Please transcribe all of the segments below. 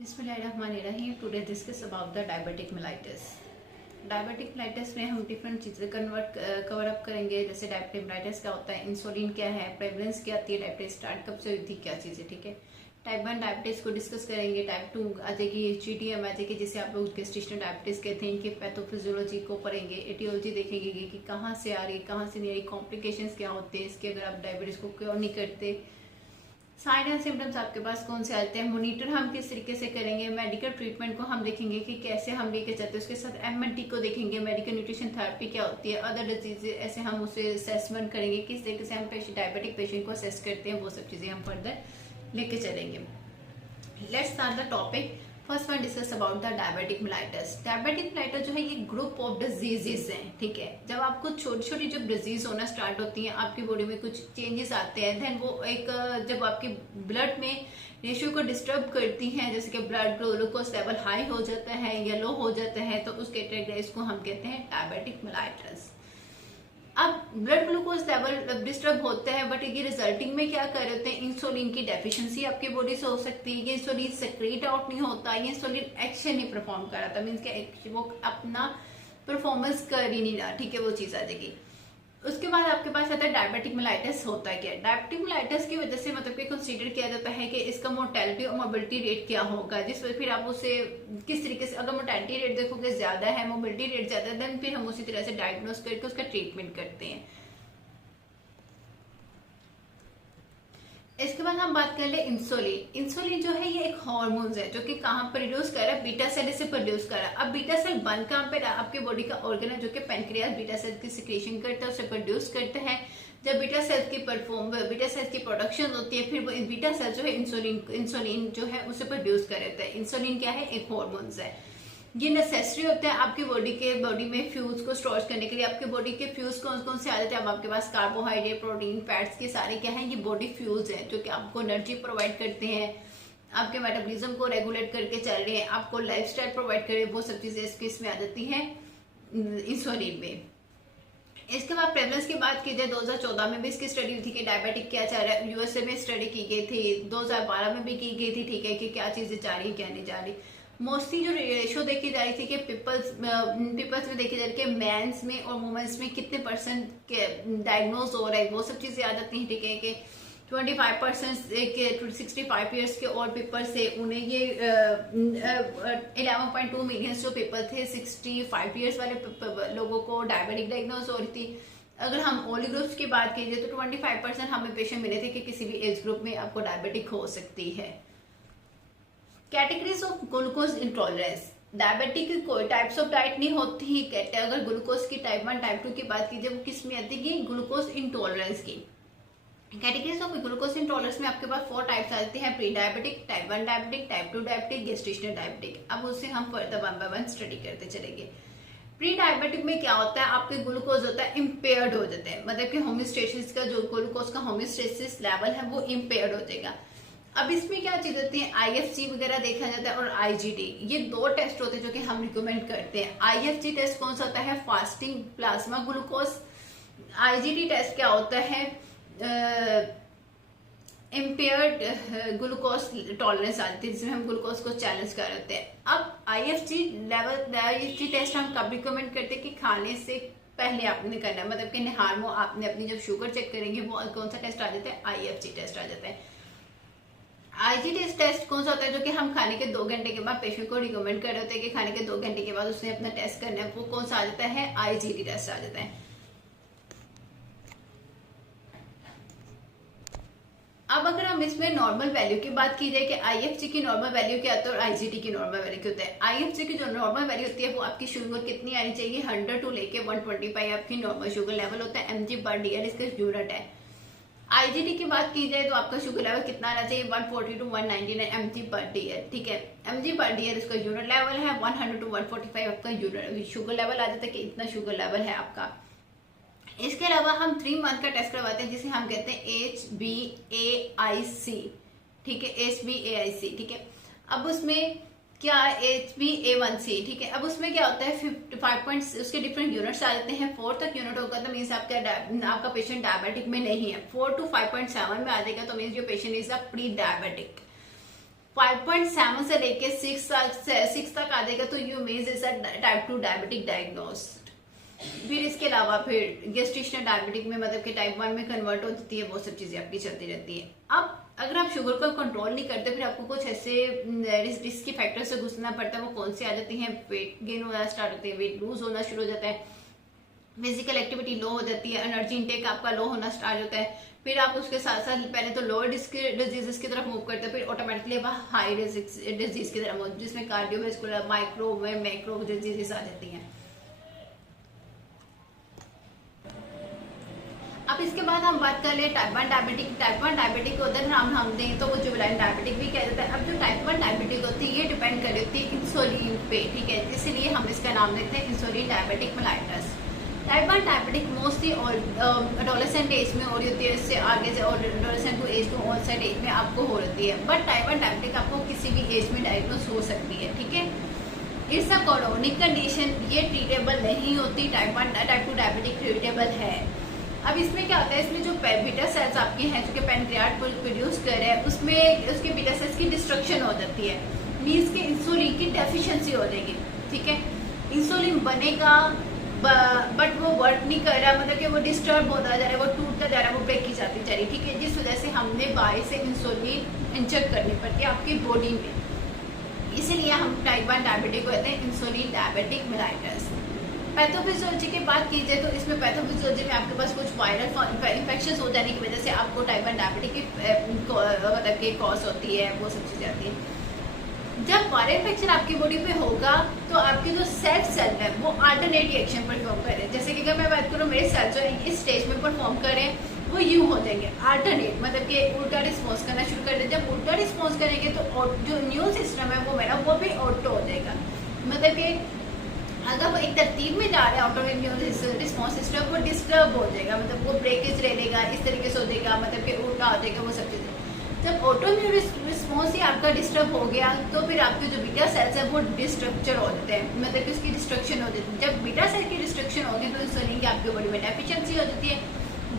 बिस्मिल्लाहिर्रहमानिर्रहीम। Today discuss about the diabetic mellitus. Diabetic mellitus में हम डिफरेंट चीज़ें कवर अप करेंगे, जैसे डायबिटिक मेलाइटिस क्या होता है, इंसुलिन क्या है, प्रेवलेंस क्या आती है, डायबिटिस स्टार्ट कब से हुई थी, क्या चीज़ें, ठीक है। टाइप 1 डायबिटीज को डिस्कस करेंगे। टाइप 2 आ जाएगी, GTM आ जाएगी, जिसे आप लोग गेस्टेशनल डायबिटीज कहते हैं। इनकी पैथोफिजियोलॉजी को पढ़ेंगे, एटियोलॉजी देखेंगे कि कहाँ से आ रही है, कहाँ से नहीं आ रही, कॉम्प्लिकेशंस क्या होते हैं इसके अगर आप डायबिटीज को क्योर नहीं करते, साइन एंड सिम्टम्स आपके पास कौन से आते हैं, मॉनिटर हम किस तरीके से करेंगे, मेडिकल ट्रीटमेंट को हम देखेंगे कि कैसे हम लेके चलते हैं, उसके साथ MNT को देखेंगे, मेडिकल न्यूट्रिशन थेरेपी क्या होती है, अदर डिजीज ऐसे हम उसे असेसमेंट करेंगे, किस तरीके से हम डायबिटिक पेशेंट को असेस करते हैं, वो सब चीजें हम फर्दर लेके चलेंगे। Let's start the topic. First one discuss about the diabetic mellitus. Diabetic mellitus जो है ये ग्रुप ऑफ डिजीजेस हैं, ठीक है। जब आपको छोटी छोटी जब डिजीज होना स्टार्ट होती है, आपकी बॉडी में कुछ चेंजेस आते हैं, देन वो एक जब आपके ब्लड में रेशियो को डिस्टर्ब करती हैं, जैसे कि ब्लड ग्लूकोज लेवल हाई हो जाता है या लो हो जाता है, तो उस कैटेगरी को हम कहते हैं डायबिटिक मेलाइटिस। अब ब्लड ग्लूकोज लेवल डिस्टर्ब होता है, बट ये रिजल्टिंग में क्या कर रहे होते हैं, इंसुलिन की डेफिशिएंसी आपकी बॉडी से हो सकती है, ये इंसुलिन सेक्रेट आउट नहीं होता, ये इंसुलिन एक्शन नहीं परफॉर्म कर रहा था, मीन्स के वो अपना परफॉर्मेंस कर ही नहीं रहा, ठीक है, वो चीज आ जाएगी। उसके बाद आपके पास आता है डायबिटिक मेलाइटिस होता है क्या। डायबिटिक मेलाइटिस की वजह से मतलब कि कंसीडर किया जाता है कि इसका मोर्टेलिटी और मोबिलिटी रेट क्या होगा, जिस फिर आप उसे किस तरीके से, अगर मोर्टेलिटी रेट देखोगे ज्यादा है, मोबिलिटी रेट ज्यादा है, देन फिर हम उसी तरह से डायग्नोस करके उसका ट्रीटमेंट करते हैं। इसके बाद हम बात कर ले इंसुलिन। इंसुलिन जो है ये एक हार्मोन है जो कि कहाँ प्रोड्यूस कर रहा है, बीटा सेल से प्रोड्यूस कर रहा है। अब बीटा सेल बन कहाँ पे, आपके बॉडी का ऑर्गन है जो कि पेनक्रियास बीटा सेल की सिक्रेशन करता है, उसे प्रोड्यूस करते हैं। जब बीटा सेल की प्रोडक्शन होती है, फिर वो बीटा सेल जो है इंसुलिन जो है उसे प्रोड्यूस कर देता है। इंसुलिन क्या है, एक हार्मोन है। ये नेसेसरी होता है आपकी बॉडी में फ्यूज को स्टोर करने के लिए। आपके बॉडी के फ्यूज कौन कौन से आ जाते हैं, अब आपके पास कार्बोहाइड्रेट, प्रोटीन, फैट्स के सारे क्या है, ये बॉडी फ्यूज है जो कि आपको एनर्जी प्रोवाइड करते हैं, आपके मेटाबॉलिज्म को रेगुलेट करके चल रहे हैं, आपको लाइफस्टाइल प्रोवाइड कर रहे हैं, वो सब चीजें इसमें आ जाती है इंसुलिन में। इसके बाद प्रेवलेंस की बात की जाए, 2014 में भी इसकी स्टडी हुई थी कि डायबिटिक क्या चाह रहा है, USA में स्टडी की गई थी, 2012 में भी की गई थी, ठीक है, कि क्या चीजें जा रही है क्या नहीं जा रही। मोस्टली जो रेशो देखी जा रही थी कि पीपल्स में देखी जा रही है, मेंस में और वुमेन्स में कितने परसेंट के डायग्नोज हो रहा है, वो सब चीजें आ जाती हैं, ठीक है, कि 25% 65 ईयर्स के और पीपल से उन्हें ये 11.2 मिलियन जो पीपल थे 65 ईयर्स वाले लोगों को डायबिटिक डायग्नोज हो रही थी। अगर हम ऑल ग्रुप्स की बात कीजिए तो 25% हमें पेशेंट मिले थे कि किसी भी एज ग्रुप में आपको डायबिटिक हो सकती है। Categories of glucose intolerance. Diabetic की कोई टाइप्स ऑफ डाइट नहीं होती ही कहते हैं। अगर ग्लूकोज की टाइप 1 टाइप 2 की बात कीजिए, वो किस में आती है, ग्लूकोज इंटॉलरेंस की। कैटेगरीज ऑफ ग्लूकोज इंटॉलरेंस में आपके पास 4 टाइप्स आते हैं, pre diabetic, type 1 diabetic, type 2 diabetic, gestational diabetic. अब उससे हम फर्दर 1 बाय 1 स्टडी करते चलेंगे। प्री डायबिटिक में क्या होता है, आपके ग्लूकोज होता है इम्पेयर्ड हो जाते हैं, मतलब कि होम्योस्टेसिस का जो ग्लूकोज का होम्योस्टेसिस लेवल है वो इम्पेयर्ड हो जाएगा। अब इसमें क्या चीज होती है, IFG वगैरह देखा जाता है और IgT, ये 2 टेस्ट होते हैं जो कि हम रिकमेंड करते हैं। IFG टेस्ट कौन सा होता है, fasting plasma glucose. IgT test क्या होता है, इम्पेयर्ड ग्लूकोज टॉलरेंस आती है, जिसमें हम ग्लूकोज को चैलेंज कर रहे हैं। अब IFG टेस्ट हम कब रिकमेंड करते हैं कि खाने से पहले आपने करना है, मतलब कि निहार वो आपने अपनी जब शुगर चेक करेंगे वो कौन सा टेस्ट आ जाता है, IFG टेस्ट आ जाता है। IgT टेस्ट कौन सा होता है, जो कि हम खाने के 2 घंटे के बाद पेशेंट को रिकमेंड कर रहे होते हैं कि खाने के 2 घंटे के बाद उसने अपना टेस्ट करना है, वो कौन सा आ जाता है, IgT टेस्ट आ जाता है। अब अगर हम इसमें नॉर्मल वैल्यू की बात की जाए कि IFG की नॉर्मल वैल्यू क्या होता है और IgT की नॉर्मल वैल्यू क्या होता है। IFG की जो नॉर्मल वैल्यू होती है वो आपकी शुगर कितनी आनी चाहिए, 100 टू लेके 125 आपकी नॉर्मल शुगर लेवल होता है, mg/dl इसका यूनिट है। IgT की बात की जाए तो आपका शुगर लेवल कितना आना चाहिए, 140 टू 199 mg/dl, ठीक है। mg/dl इसका यूनिट लेवल है, 100 टू 145 आपका यूनिट शुगर लेवल आ जाता है कि इतना शुगर लेवल है आपका। इसके अलावा हम 3 मंथ का टेस्ट करवाते हैं जिसे हम कहते हैं HbA1c, ठीक है, HbA1c, ठीक है। अब उसमें क्या HbA1c, ठीक है। अब उसमें क्या होता है 55 पॉइंट्स उसके डिफरेंट यूनिट्स आ जाते हैं। 4 तक यूनिट होगा तो मीन्स आपका पेशेंट डायबिटिक में नहीं है। 4 to 5.7 में आ जाएगा तो मीन्स जो patient is a pre diabetic. 5.7 से लेके 6 तक आ जाएगा तो you means is a type 2 diabetic diagnosed. फिर इसके अलावा फिर गेस्टेशनल डायबिटिक में मतलब कि टाइप 1 में कन्वर्ट हो जाती है, वो सब चीजें आपकी चलती रहती है। अब अगर आप शुगर को कंट्रोल नहीं करते फिर आपको कुछ ऐसे रिस्क के फैक्टर से गुजरना पड़ता है। वो कौन से आ जाती हैं? वेट गेन होना स्टार्ट होती है, वेट लूज होना शुरू हो जाता है, फिजिकल एक्टिविटी लो हो जाती है, एनर्जी इनटेक आपका लो होना स्टार्ट होता है। फिर आप उसके साथ साथ पहले तो लोअर डिजीजेस की तरफ मूव करते हैं, फिर ऑटोमेटिकली वह हाई डिजीज की तरफ मूव, जिसमें कार्डियोवैस्कुलर, माइक्रो व मैक्रो डिजीजेस आ जाती हैं। अब इसके बाद हम बात कर ले टाइप 1 डायबिटिक। टाइप 1 डायबिटिक को अदर नाम हम दें तो वो जुवेनाइल डायबिटिक भी कह जाता है। अब जो टाइप 1 डायबिटिक होती है ये डिपेंड कर होती है इंसुलिन पे, ठीक है, इसलिए हम इसका नाम देते हैं insulin diabetic mellitus. Type 1 diabetic mostly और एडोलेसेंट एज में हो रही होती है, इससे आगे से और adolescent to age to onset age में आपको हो रही है। बट टाइप 1 डायबिटिक आपको किसी भी एज में डायग्नोस हो सकती है, ठीक है। इट्स अ क्रोनिक कंडीशन, ये ट्रीटेबल नहीं होती। टाइप 2 डायबिटिक ट्रीटेबल है। अब इसमें क्या होता है, इसमें जो बीटा सेल्स आपके हैं जो कि पैनक्रियाट प्रोड्यूस कर रहे हैं उसमें उसके बीटा सेल्स की डिस्ट्रक्शन हो जाती है, मीन्स के इंसुलिन की डेफिशिएंसी हो जाएगी, ठीक है। इंसुलिन बनेगा बट वो वर्क नहीं कर रहा, मतलब कि वो डिस्टर्ब होता जा रहा है, वो टूटता जा रहा है, वो ब्रेक की जाती जा रही है, ठीक है। जिस वजह से हमने बाहर से इंसुलिन इंजेक्ट करनी पड़ती है आपकी बॉडी में, इसीलिए हम टाइप 1 डायबिटिक को कहते हैं इंसुलिन डायबिटिक मेलाइटस। पैथोफिजियोलॉजी की बात की जाए तो इसमें पैथोफिजियोलॉजी में आपके पास कुछ वायरल इन्फेक्शन हो जाने की वजह से आपको टाइप 1 डायबिटिक की मतलब कि कॉज होती है, वो सब चीजें आती है। जब वायरल इन्फेक्शन आपकी बॉडी पे होगा तो आपके जो सेल है वो अल्टरनेट रिएक्शन परफॉर्म कर रहे हैं। जैसे कि अगर मैं बात करूँ मेरे सेल जो इस स्टेज में परफॉर्म कर रहे हैं वो यूं हो जाएंगे अल्टरनेट, मतलब कि उल्टा रिस्पॉन्स करना शुरू कर दें। जब उल्टा रिस्पॉन्स करेंगे तो जो इम्यून सिस्टम है वो मेरा वो भी ऑटो हो जाएगा, मतलब कि अगर वो एक तरतीब में जा रहा है ऑटो इम्यून रिस्पॉन्स सिस्टम वो डिस्टर्ब हो जाएगा, मतलब वो ब्रेकेज ले लेगा, इस तरीके से हो जाएगा, मतलब कि उल्टा हो जाएगा, वो सब चीज़ें। जब ऑटो इम्यून रिस्पॉन्स ही आपका डिस्टर्ब हो गया तो फिर आपके जो बीटा सेल्स है वो डिस्ट्रक्चर हो जाते हैं, मतलब कि उसकी डिस्ट्रक्शन हो जाती है। जब बीटा सेल की डिस्ट्रक्शन होगी तो इंसुलिन की आपकी बॉडी में डेफिशिएंसी हो जाती है।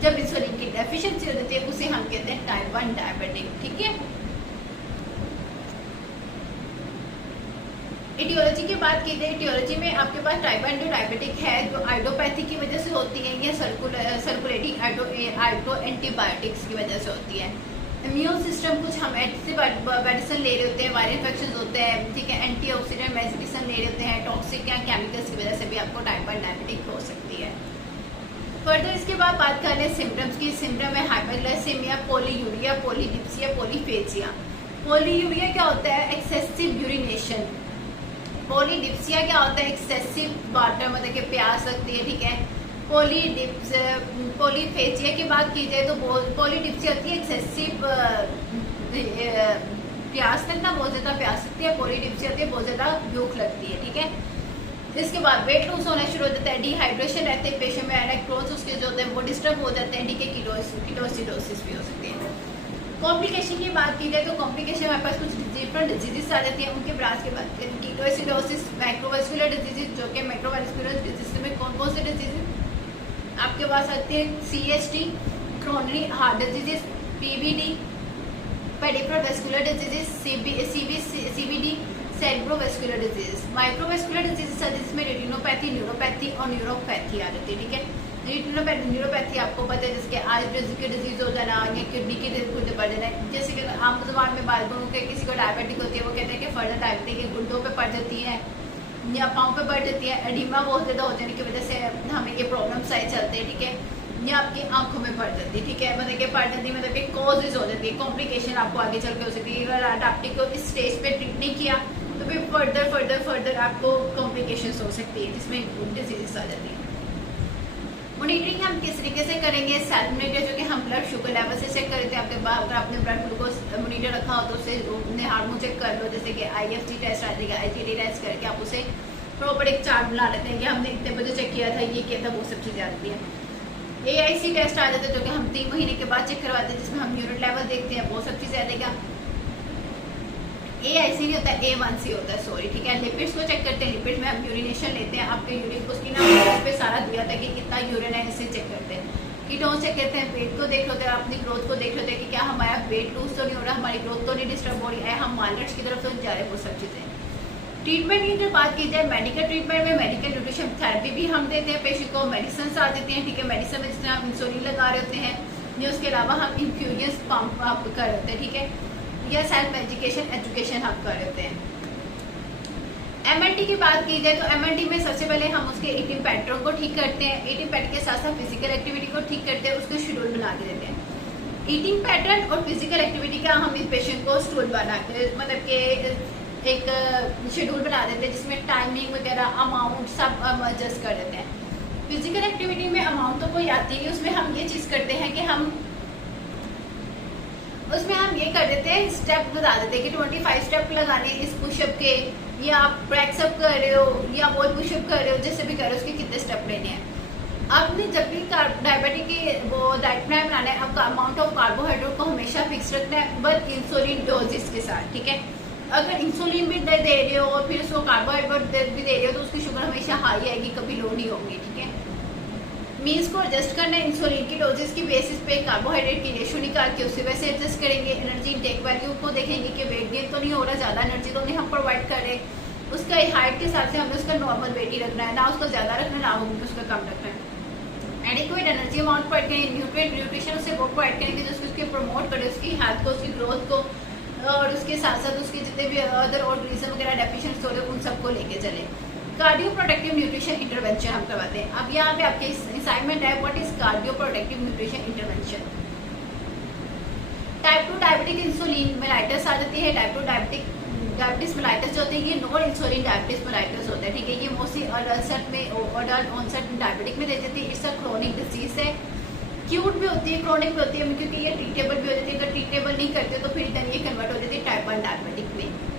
जब इंसुलिन की डेफिशिएंसी हो जाती है उसे हम कहते हैं टाइप 1 डायबिटिक, ठीक है। इटियोलॉजी की बात की जाए, इटियोलॉजी में आपके पास टाइप 1 जो डायबिटिक है जो आइडोपैथी की वजह से होती है या सर्कुलेटिंग आइडो एंटीबायोटिक्स की वजह से होती है। इम्यून सिस्टम कुछ हम मेडिसिन ले रहे होते हैं, वायरल इन्फेक्शन होते हैं, ठीक है, एंटीऑक्सीडेंट मेडिसिन ले रहे होते हैं, टॉक्सिक या केमिकल्स की वजह से भी आपको टाइप 1 डायबिटिक हो सकती है। फर्दर इसके बाद बात कर लें सिम्टम्स की। सिम्टम है hyperglycaemia, polyuria, polydipsia, polyphagia. Polyuria क्या होता है? Excessive urination. पॉलीडिप्सिया क्या होता है? एक्सेसिव वाटर, मतलब कि प्यास लगती है, ठीक है। पॉलीफेजिया की बात की जाए तो पॉलीडिप्सिया होती है एक्सेसिव प्यास लगना, बहुत ज्यादा प्यास लगती है। पॉलीडिप्सिया होती है बहुत ज्यादा भूख लगती है, ठीक है। इसके बाद वेट लूज होना शुरू हो जाता है, डिहाइड्रेशन रहते हैं पेशेंट में, इलेक्ट्रॉन्स उसके जो होते हैं वो डिस्टर्ब हो जाते हैं, ठीक है। कीटोसिडोसिस भी हो सकती है। कॉम्प्लिकेशन की बात की जाए तो कॉम्प्लिकेशन हमारे पास कुछ डिफरेंट डिजीजेस आ जाती है, उनके ब्रांच की बात करें। कीटोसिडोसिस, माइक्रोवास्कुलर डिजीज, जो कि माइक्रोवास्कुलर डिजीज में कौन कौन से डिजीज आपके पास आती है? CST, coronary heart disease, PVD, peripheral vascular diseases, CVD, cerebrovascular disease. Microvascular disease जिसमें रेटिनोपैथी, न्यूरोपैथी और न्यूरोपैथी आ जाती है, ठीक है। न्यूरोपैथी आपको पता है जिसके आज की डिजीज हो जाना या किडनी की खुद बढ़ जाना। जैसे कि आम जबान में बात करूँ कि किसी को डायबिटिक होती है वो कहते हैं कि फर्दर डायबिटिक गुर्दों पे पड़ जाती है या पाँव पे बढ़ जाती है, एडिमा बहुत ज़्यादा हो जाने की वजह से हमें ये प्रॉब्लम्स आए चलते हैं, ठीक है। या आपकी आंखों में पड़ जाती है, ठीक है, मतलब कि पड़ जाती है, मतलब कि कॉजेज हो जाती है, कॉम्प्लिकेशन आपको आगे चल के हो सकती है। अगर डायबिटिक को इस स्टेज पे ट्रीट नहीं किया तो फिर फर्दर आपको कॉम्प्लिकेशन हो सकती है जिसमें डिजीज आ जाती है। मॉनिटरिंग हम किस तरीके से करेंगे? सेल्फ मॉनिटर, जो कि हम ब्लड शुगर लेवल से चेक करते हैं। अगर आपने ब्लड ग्लूकोज मॉनिटर रखा हो तो उससे अपने हार्मोन चेक कर लो, जैसे कि IFG टेस्ट आ जाएगा, IGT टेस्ट करके आप उसे प्रॉपर एक चार्ट बना लेते हैं कि हमने इतने बजे चेक किया था, ये किया था, वो सब चीज़ें आती हैं। AIC टेस्ट आ जाता है जो कि हम 3 महीने के बाद चेक करवाते हैं, जिसमें हम यूरिन लेवल देखते हैं, वो सब चीज़ें आ जाएगा। AIC नहीं होता, A1C होता है, सॉरी, ठीक है। लिपिड्स को चेक करते हैं, लिपिड्स में हम यूरिनेशन लेते हैं, आपके यूरिन को उसकी ना उस पर सारा दिया था कि कितना यूरिन है, इससे चेक करते हैं। कीटोन से कहते हैं वेट को देख लेते हैं, अपनी ग्रोथ को देख लेते हैं कि क्या हमारा वेट लूज तो नहीं हो रहा, हमारी ग्रोथ तो नहीं डिस्टर्ब हो रही है, हम वालनट्स की तरफ तो जा रहे हैं, वो सब चीज़ें। ट्रीटमेंट की जो बात की जाए, मेडिकल ट्रीटमेंट में मेडिकल न्यूट्रिशन थेरेपी भी हम देते हैं पेशेंट को, मेडिसिन आ देते हैं, ठीक है। मेडिसिन में जिस तरह हम इंसुलिन लगा रहे होते हैं, या उसके अलावा हम इन्फ्यूजन्स पंप आप कर रहे होते हैं, ठीक है, या सेल्फ एजुकेशन हम कर रहे होते हैं। MNT की बात की जाए तो MNT में सबसे पहले हम उसके ईटिंग पैटर्न को ठीक करते हैं, ईटिंग पैटर्न के साथ साथ फिजिकल एक्टिविटी को ठीक करते हैं, उसको शेड्यूल बना के देते हैं। ईटिंग पैटर्न और फिजिकल एक्टिविटी का हम इस पेशेंट को शेड्यूल बना के, मतलब के एक शेड्यूल बना देते हैं जिसमें टाइमिंग वगैरह, अमाउंट सब हम एडजस्ट कर देते हैं। फिजिकल एक्टिविटी में अमाउंट तो कोई आती नहीं, उसमें हम ये चीज़ करते हैं कि हम उसमें हम ये कर देते हैं, स्टेप बता देते हैं कि 25 स्टेप लगाने इस पुशअप के, या आप प्रेक्सअप कर रहे हो या वॉल पुशअप कर रहे हो, जैसे भी कर रहे हो उसके कितने स्टेप लेने हैं। आपने जब भी डायबिटिक की वो डाइट प्लान बनाना है, आपका अमाउंट ऑफ कार्बोहाइड्रेट को हमेशा फिक्स रखना है, बट इंसुलिन डोजेस के साथ, ठीक है। अगर इंसुलिन भी दे रहे हो और फिर उसको कार्बोहाइड्रेट भी दे रहे हो तो उसकी शुगर हमेशा हाई आएगी, कभी लो नहीं होगी, ठीक है। मील्स को एडजस्ट करना है इंसुलिन की डोजेस की बेसिस पे, कार्बोहाइड्रेट की रेशो निकाल के उसी वैसे एडजस्ट करेंगे। एनर्जी इंटेक वैल्यू को देखेंगे कि वेट गेन तो नहीं हो रहा, ज़्यादा एनर्जी तो नहीं हम प्रोवाइड कर रहे, उसका हाइट के हिसाब से हमें उसका नॉर्मल वेट ही रखना है, ना उसको ज़्यादा रखना ना उसका कम रखना है। एडिक्वेट एनर्जी अमाउंट प्रोवाइड करेंगे, न्यूट्रिशन उसे वो प्रोवाइड करेंगे जो उसके प्रमोट करे उसकी हेल्थ को, उसकी ग्रोथ को, और उसके साथ साथ उसके जितने भी अदर ऑर्गेनिज्म वगैरह डेफिशिएंसी हो रहे उन सबको लेके चले। कार्डियो प्रोटेक्टिव न्यूट्रिशन इंटरवेंशन हम करवाते हैं। अब यहाँ पे आपके असाइनमेंट है, what is cardio protective nutrition intervention. Type 2 diabetic insulin mellitus आ जाती है। टाइप 2 डायबिटिस मेलाइटिस जो होती है ये नॉन इंसुलिन डायबिटिस मेलाइटिस होता है, ठीक है। ये मोस्टली अडल्ट ऑनसेट डायबिटिक में दे जाती है। इट्स अ क्रोनिक डिजीज है, क्यूट भी होती है, क्रोनिक भी होती है, क्योंकि ये ट्रीटेबल भी हो जाती है। अगर ट्रीटेबल नहीं करते तो फिर इधर ये कन्वर्ट हो जाती है टाइप 1 डायबिटिक में।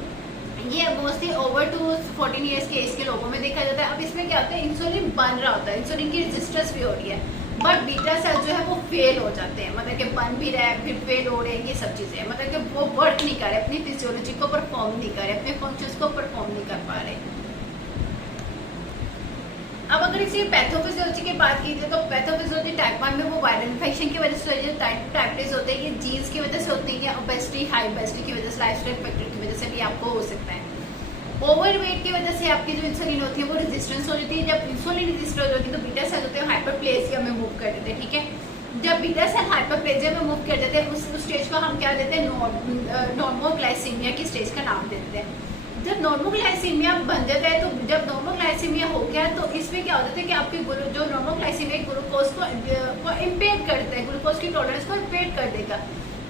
ये मोस्टली ओवर टू 14 ईयर्स के एज के लोगों में देखा जाता है। अब इसमें क्या होता है, इंसुलिन बन रहा होता है, इंसुलिन की रेजिस्टेंस भी हो रही है, बट बीटा सेल जो है वो फेल हो जाते हैं, मतलब कि बन भी रहा है फिर फेल हो रहे हैं, ये सब चीज़ें, मतलब कि वो वर्क नहीं कर रहे, अपनी फिजियोलॉजी को परफॉर्म नहीं कर रहे, अपने फंक्शंस को परफॉर्म नहीं कर पा रहे। अब अगर इसी पैथोफिजियोलॉजी की बात की जाए तो पैथोफिजियोलॉजी टाइप 1 में वो वायरल इन्फेक्शन की वजह से, जो टाइप 2 डायबिटीज होते हैं ये जीन्स की वजह से होती है, या ओबेसिटी, हाई ओबेसिटी की वजह से, लाइफस्टाइल फैक्टर की वजह से भी आपको हो सकता है। ओवरवेट की वजह से आपकी जो इंसुलिन होती है वो रेजिस्टेंस हो जाती है। जब इंसुलिन रेजिस्टेंस हो जाती है तो बीटा सेल होते हैं हाइपरप्लेजिया में मूव कर देते हैं, ठीक है। जब बीटा सेल हाइपरप्लेजिया में मूव कर देते हैं उस स्टेज को हम क्या देते हैं, नॉर्मोग्लाइसीमिया की स्टेज का नाम देते हैं। जब नॉर्मोग्लाइसीमिया बन जाता है, तो जब नॉर्मोग्लाइसीमिया हो गया तो इसमें क्या होता है कि आपके जो नॉर्मोग्लाइसीमिया ग्लूकोज को इम्पेयर करता है, ग्लूकोज की टॉलरेंस को इम्पेयर कर देगा।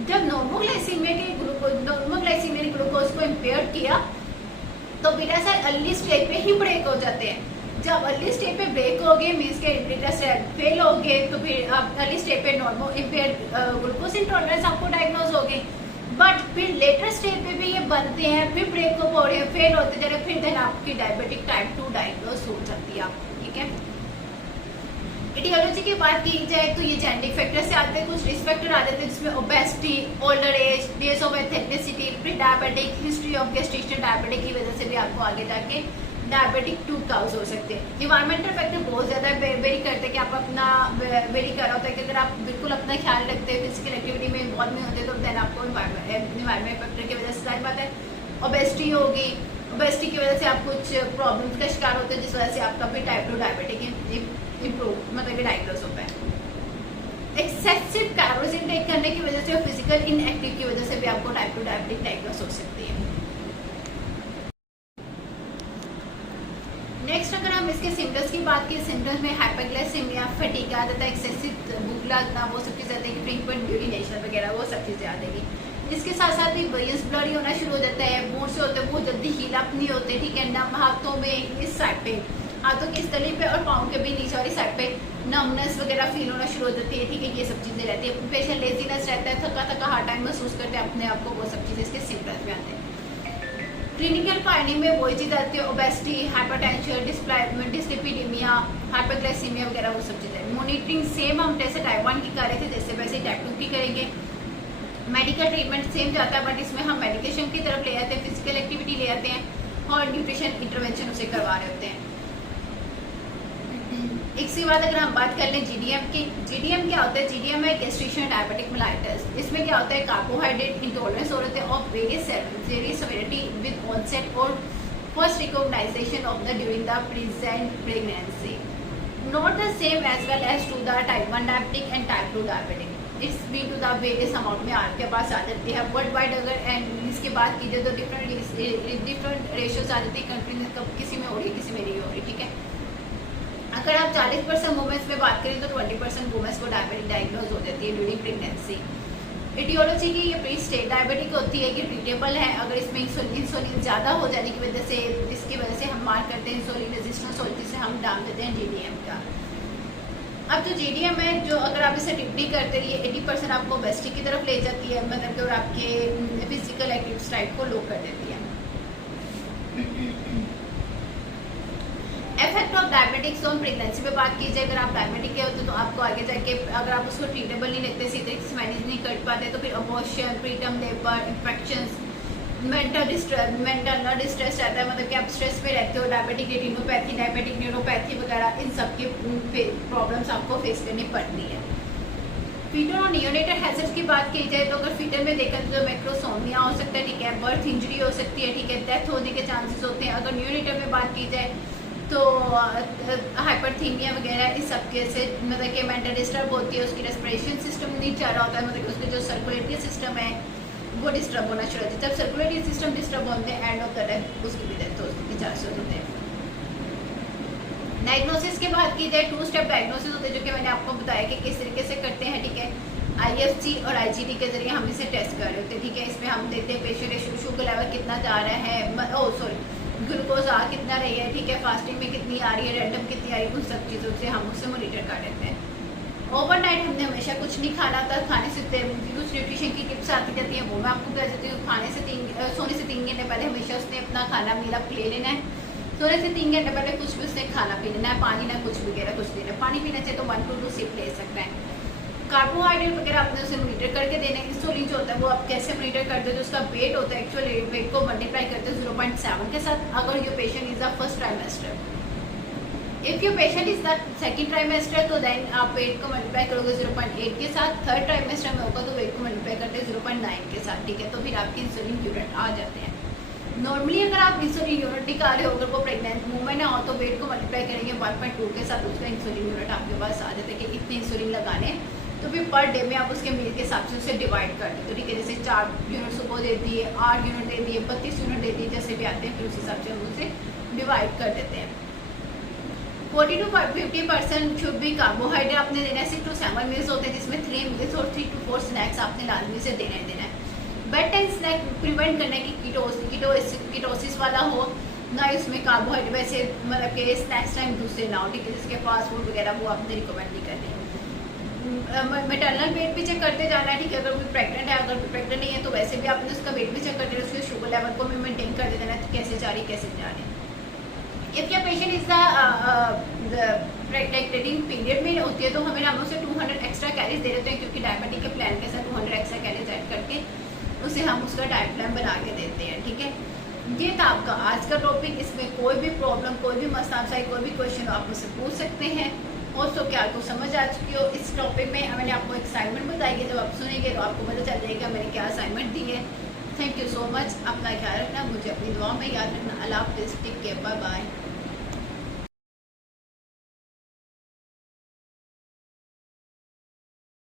जब नॉर्मोग्लाइसीमिया ने ग्लूकोज को इम्पेयर किया तो बीटा सेल अर्ली स्टेज पे ही ब्रेक हो जाते हैं। जब अर्ली स्टेज पे ब्रेक हो गए मीन्स के बीटा सेल फेल हो गए, तो फिर आप अर्ली स्टेज पे नॉर्मो इम्पेयर ग्लूकोज इंटॉलरेंस आपको डायग्नोज हो गई। बट फिर लेटर स्टेज पे भी ये बनते हैं, फिर ब्रेक हो रहे हैं, फेल होते जा रहे हैं, फिर देन आपकी डायबिटिक टाइप 2 डायग्नोज हो सकती है आपको, ठीक है। एटियोलॉजी की बात की जाए तो ये जेनेटिक फैक्टर से आते हैं, कुछ रिस्क फैक्टर आ जाते हैं जिसमें obesity, older age, days of ethnicity, pre diabetic, history of gestational diabetic की वजह से भी आपको आगे जाके डायबिटिक 2 काउज हो सकते हैं। इन्वायरमेंटल फैक्टर बहुत ज़्यादा वेरी करते हैं कि आप अपना वेरी कर रहा होता है कि अगर आप बिल्कुल अपना ख्याल रखते हैं, फिजिकल एक्टिविटी में इन्वॉल्व नहीं होते तो देन आपको इन्वायरमेंट फैक्टर की वजह से सारी बात है। ओबेसिटी होगी, ओबेसिटी की वजह से आप कुछ प्रॉब्लम्स का शिकार होते हैं जिस वजह से आपका फिर टाइप 2 डायबिटिक इम्प्रूव मतलब कि डायग्नोज होता है। एक्सेसिव कैलोरीज इनटेक करने की वजह से और फिजिकल इनएक्टिव की वजह से भी आपको टाइप 2 डायबिटिक डायग्नोज हो सकती है। नेक्स्ट अगर हम इसके सिम्टम्स की बात की, सिम्टम्स में हाइपरग्लाइसेमिया, फटीग आ जाता है, एक्सेसिव भूख लगना, वो सब चीज़ें आती है, फ्रीक्वेंट यूरिनेशन वगैरह वो सब चीज़ें आ जाएगी। इसके साथ साथ ही विजन्स ब्लरी होना शुरू हो जाता है, मूड से होते हैं वो जल्दी हील अप नहीं होते, ठीक है। नम हाथों में इस साइड पे, हाथों की इस तली पे और पाँव के भी नीचे वाली साइड पे नमनेस वगैरह फील होना शुरू हो जाती है, ठीक है। ये सब चीज़ें रहती है। पेशेंट लेजीनेस रहता है, थका थका हार्ड टाइम महसूस करते हैं अपने आप को, वो सब चीज़ें इसके सिम्टम्स में आते हैं। क्लिनिकल फाइंडिंग में वही चीज़ आती है, ओबेसिटी, हाइपरटेंशन, डिस्लिपिडीमिया, हाइपरग्लाइसीमिया वगैरह वो सब चीज़ें। मॉनिटरिंग सेम हम जैसे टाइप 1 की कर रहे थे जैसे वैसे टाइप 2 की करेंगे। मेडिकल ट्रीटमेंट सेम जाता है, बट इसमें हम मेडिकेशन की तरफ ले आते हैं, फिजिकल एक्टिविटी ले आते हैं और न्यूट्रिशन इंटरवेंशन उसे करवा रहे होते हैं। इसके बाद अगर हम बात कर लें जीडीएम की, जीडीएम क्या होता है? जीडीएम है गैस्ट्रेशन डायबिटिक मेलाइटिस। इसमें क्या होता है? कार्बोहाइड्रेट इंटॉलरेंस हो रहे थे of various severity with onset और first recognization of the during the present pregnancy, not the same as well as to the type 1 diabetic and type 2 diabetic. It's be to the various amount में आपके पास आ जाती है world wide. अगर and इसकी बात कीजिए तो डिफरेंट रेशियोज आ जाती है कंट्री में, कब किसी में हो रही है किसी में नहीं हो रही, ठीक है। अगर आप 40% वुमेन्स में बात करें तो 20% वुमेन्स को डायबिटिक डायग्नोज हो जाती है ड्यूरिंग प्रेगनेंसी। एटियोलॉजी की ये प्री स्टेट डायबिटिक होती है कि ट्रीटेबल है। अगर इसमें इंसुलिन ज़्यादा हो जाने की वजह से, इसकी वजह से हम मार्क करते हैं इंसुलिन रेजिस्टेंस और जिसे हम डाल देते हैं जीडीएम का। अब जो जीडीएम है, जो अगर आप इसे टिप्पणी करते रहिए 80% आपको ओबेसिटी की तरफ ले जाती है, मतलब कि और आपके फिजिकल एक्टिव टाइप को लो कर देती है। Effect of diabetics on pregnancy पे बात की जाए, अगर आप डायबिटिक के होते तो आपको आगे जाके अगर आप उसको ट्रीटेबल नहीं लेते, सीधे मैनेज नहीं कर पाते, तो फिर abortion, preterm labour, infections, mental distress रहता है, मतलब कि आप स्ट्रेस में रहते हो, डायबिटिक रेटिनोपैथी, डायबिटिक न्यूरोपैथी वगैरह, इन सब की प्रॉब्लम्स आपको फेस करनी पड़ती है। फीटर और नियोनेटल हैजर्ड्स की बात की जाए तो अगर फीटर में देखा तो मैक्रोसोमिया हो सकता है, ठीक है, बर्थ इंजरी हो सकती है, ठीक है, डेथ होने के चांसेस होते हैं। अगर नियोनेटल में बात की जाए तो हाइपरथीमिया वगैरह इस सब के से मतलब कि मेंटल डिस्टर्ब होती है, उसकी रेस्पिरेशन सिस्टम नहीं चल रहा होता है, मतलब उसके जो सर्कुलेटरी सिस्टम है वो डिस्टर्ब होना शुरू होती है। जब सर्कुलेटरी सिस्टम डिस्टर्ब होते हैं एंड ऑफ द डेथ उसकी भी डेथ होने के चांसेस होते हैं। डायग्नोसिस की बात की जाए 2 स्टेप डायग्नोसिस होते हैं, जो कि मैंने आपको बताया कि किस तरीके से करते हैं, ठीक है। IFG और IgD के जरिए हम इसे टेस्ट कर रहे होते हैं, ठीक है। इसमें हम देखते हैं पेशेंट शुगर लेवल कितना जा रहा है, ग्लूकोज आ कितना रही है, ठीक है, फास्टिंग में कितनी आ रही है, रैंडम कितनी आ रही है, उन सब चीज़ों से हम उसे मॉनिटर कर लेते हैं। ओवरनाइट हमने हमेशा कुछ नहीं खाना था, खाने से कुछ न्यूट्रिशन की टिप्स आती जाती हैं, वो मैं आपको बता देती हूँ। सोने से 3 घंटे पहले हमेशा उसने अपना खाना मील अप ले लेना है। सोने से 3 घंटे पहले कुछ भी उसने खाना पी लेना है, पानी ना कुछ वगैरह कुछ देना है। पानी पीना चाहिए तो 1 to 2 सिप ले सकता है। कार्बोहाइड्रेट वगैरह आपने उसे मॉनिटर करके देना है। इंसुलिन जो होता है वो आप कैसे मॉनिटर करते हो, जो उसका वेट होता है एक्चुअल वेट को मल्टीप्लाई करते हैं 0.7 के साथ। अगर your patient is the first trimester, if your patient is the second trimester तो देन आप वेट को मल्टीप्लाई करोगे 0.8 के साथ। थर्ड ट्राइमेस्टर में होगा तो वेट को मल्टीप्लाई करते हैं 0.9 के साथ, ठीक है। तो फिर आपके इंसुलिन यूनिट आ जाते हैं। नॉर्मली अगर आप इंसुलिन यूनिट निकाल रहे हो, अगर वो प्रेग्नेंट वूमेन ना हो तो वेट को मल्टीप्लाई करेंगे 1.2 के साथ, उसका इंसुलिन यूनिट आपके पास आ जाता है कि इतने इंसुलिन लगाने। तो फिर पर डे में आप उसके मील के हिसाब से उसे डिवाइड कर देते हो, ठीक है। जैसे 4 यूनिट सुबह दे दिए, 8 यूनिट दे दिए, 32 यूनिट दे दिए, जैसे भी आते हैं फिर उस हिसाब से हम उसे डिवाइड कर देते हैं। 40 to 50% शुड भी कार्बोहाइड्रेट आपने देना है। 6 to 7 मील्स होते हैं जिसमें 3 मील्स और 3 to 4 स्नैक्स आपने लाजमी से देना है। बेड टाइम स्नैक प्रिवेंट करने की कीटोसिस वाला हो ना, इसमें कार्बोहाइड्रेट वैसे मतलब कि स्नैक्स टाइम दूसरे ना हो, ठीक है, जिसके फास्ट फूड वगैरह वो आपने रिकमेंड नहीं करनी। मेटरनल वेट भी चेक करते जाना है, ठीक है। अगर कोई प्रेग्नेंट है, अगर कोई प्रेग्नेंट नहीं है तो वैसे भी आपने उसका वेट भी चेक करते रहना, उसके शुगर लेवल को भी मेंटेन करते जाना है, कैसे जा रही कैसे जा रही। If your patient is the lactating period में होती है तो हम उसे 200 एक्स्ट्रा कैरीज दे देते हैं, क्योंकि डायबिटिक के प्लान के साथ 200 एक्स्ट्रा कैरीज ऐड करके उसे हम उसका डाइट प्लान बना के देते हैं, ठीक है। ये था आपका आज का टॉपिक। इसमें कोई भी प्रॉब्लम, कोई भी मसला चाहिए, कोई भी क्वेश्चन आप मुझसे पूछ सकते हैं। और तो क्या आपको समझ आ चुकी हो इस टॉपिक में, मैंने आपको एक असाइनमेंट बताई है, जब आप सुनेंगे तो आपको पता चल जाएगा मैंने क्या असाइनमेंट दी है। Thank you so much. अपना ख्याल रखना, मुझे अपनी दुआ में याद रखना। अल्लाह हाफिज़, टेक केयर, बाय बाय।